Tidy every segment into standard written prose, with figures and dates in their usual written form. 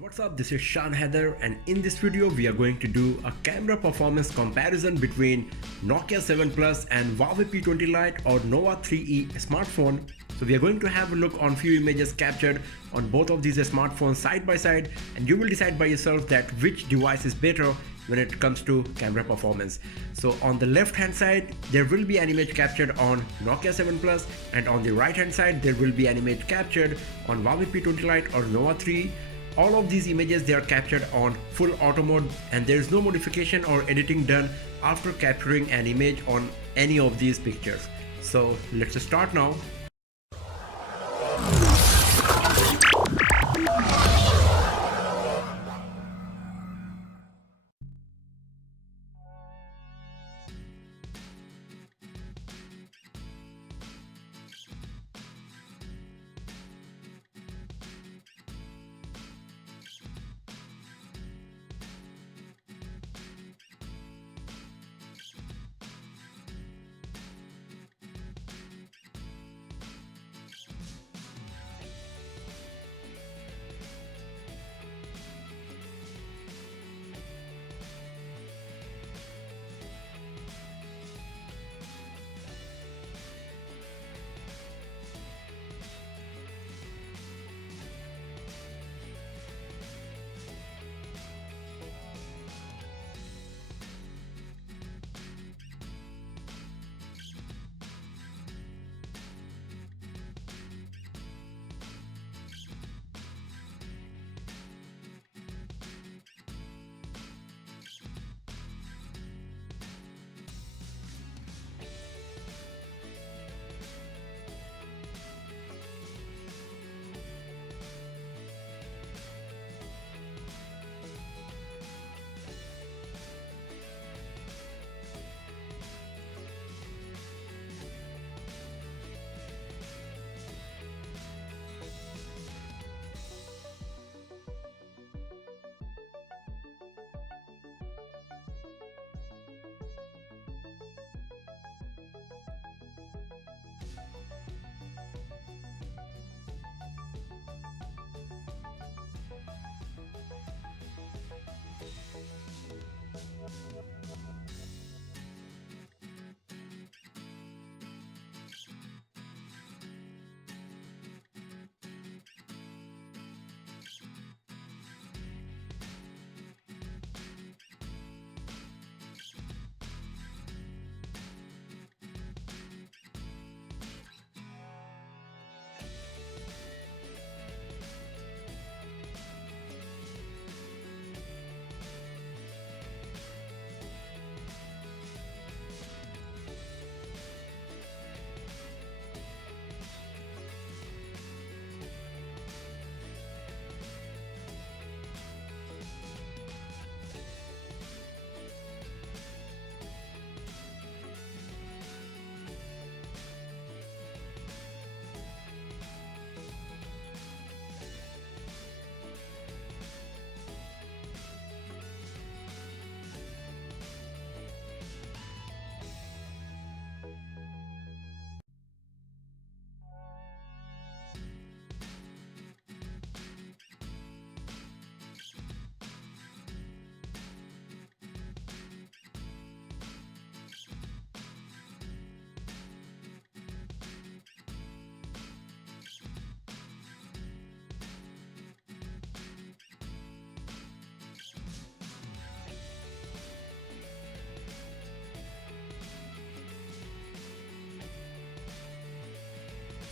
What's up, this is Shan Heather, and in this video we are going to do a camera performance comparison between Nokia 7 Plus and Huawei P20 Lite or Nova 3E smartphone. So we are going to have a look on few images captured on both of these smartphones side by side, and you will decide by yourself that which device is better when it comes to camera performance. So on the left hand side there will be an image captured on Nokia 7 Plus, and on the right hand side there will be an image captured on Huawei P20 Lite or Nova 3. All of these images, they are captured on full auto mode, and there is no modification or editing done after capturing an image on any of these pictures. So let's start now.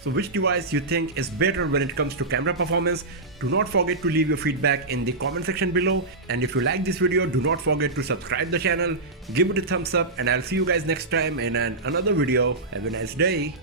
So which device you think is better when it comes to camera performance? Do not forget to leave your feedback in the comment section below, and if you like this video, do not forget to subscribe the channel, give it a thumbs up, and I'll see you guys next time in another video. Have a nice day.